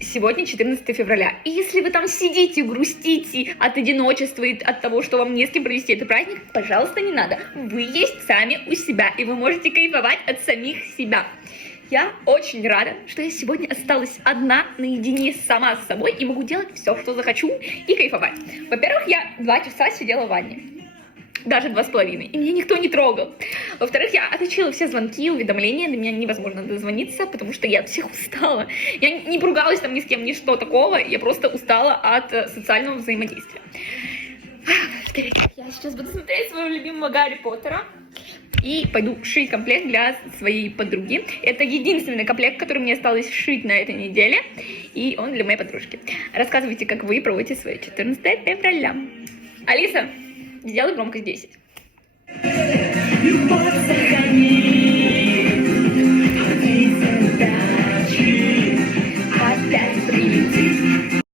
Сегодня 14 февраля. И если вы там сидите, грустите от одиночества и от того, что вам не с кем провести этот праздник, пожалуйста, не надо. Вы есть сами у себя, и вы можете кайфовать от самих себя. Я очень рада, что я сегодня осталась одна, наедине сама с собой, и могу делать все, что захочу, и кайфовать. Во-первых, я 2 часа сидела в ванне. Даже 2,5. И меня никто не трогал. Во-вторых, я отключила все звонки, уведомления. До меня невозможно дозвониться, потому что я от всех устала. Я не поругалась там ни с кем, ни что такого. Я просто устала от социального взаимодействия. Я сейчас буду смотреть своего любимого Гарри Поттера. И пойду шить комплект для своей подруги. Это единственный комплект, который мне осталось шить на этой неделе. И он для моей подружки. Рассказывайте, как вы проводите свое 14 февраля. Алиса, сделай громкость 10.